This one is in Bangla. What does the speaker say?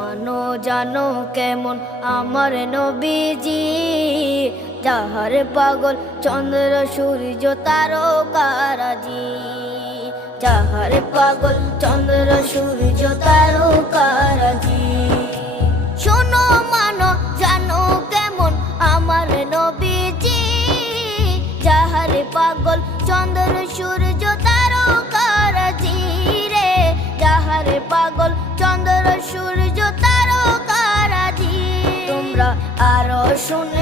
মানো জানো কেমন আমার নবীজি, যাহার পাগল চন্দ্র সূর্য তারকারাজি, যাহার পাগল চন্দ্র সূর্য তারকারাজি। শোনো মানো জানো কেমন আমার নবীজি, যাহার পাগল চন্দ্র সূর্য তারকারাজি রে, যাহার পাগল চন্দ্র সূর্য তারকারাজি। তোমরা আরো শুনে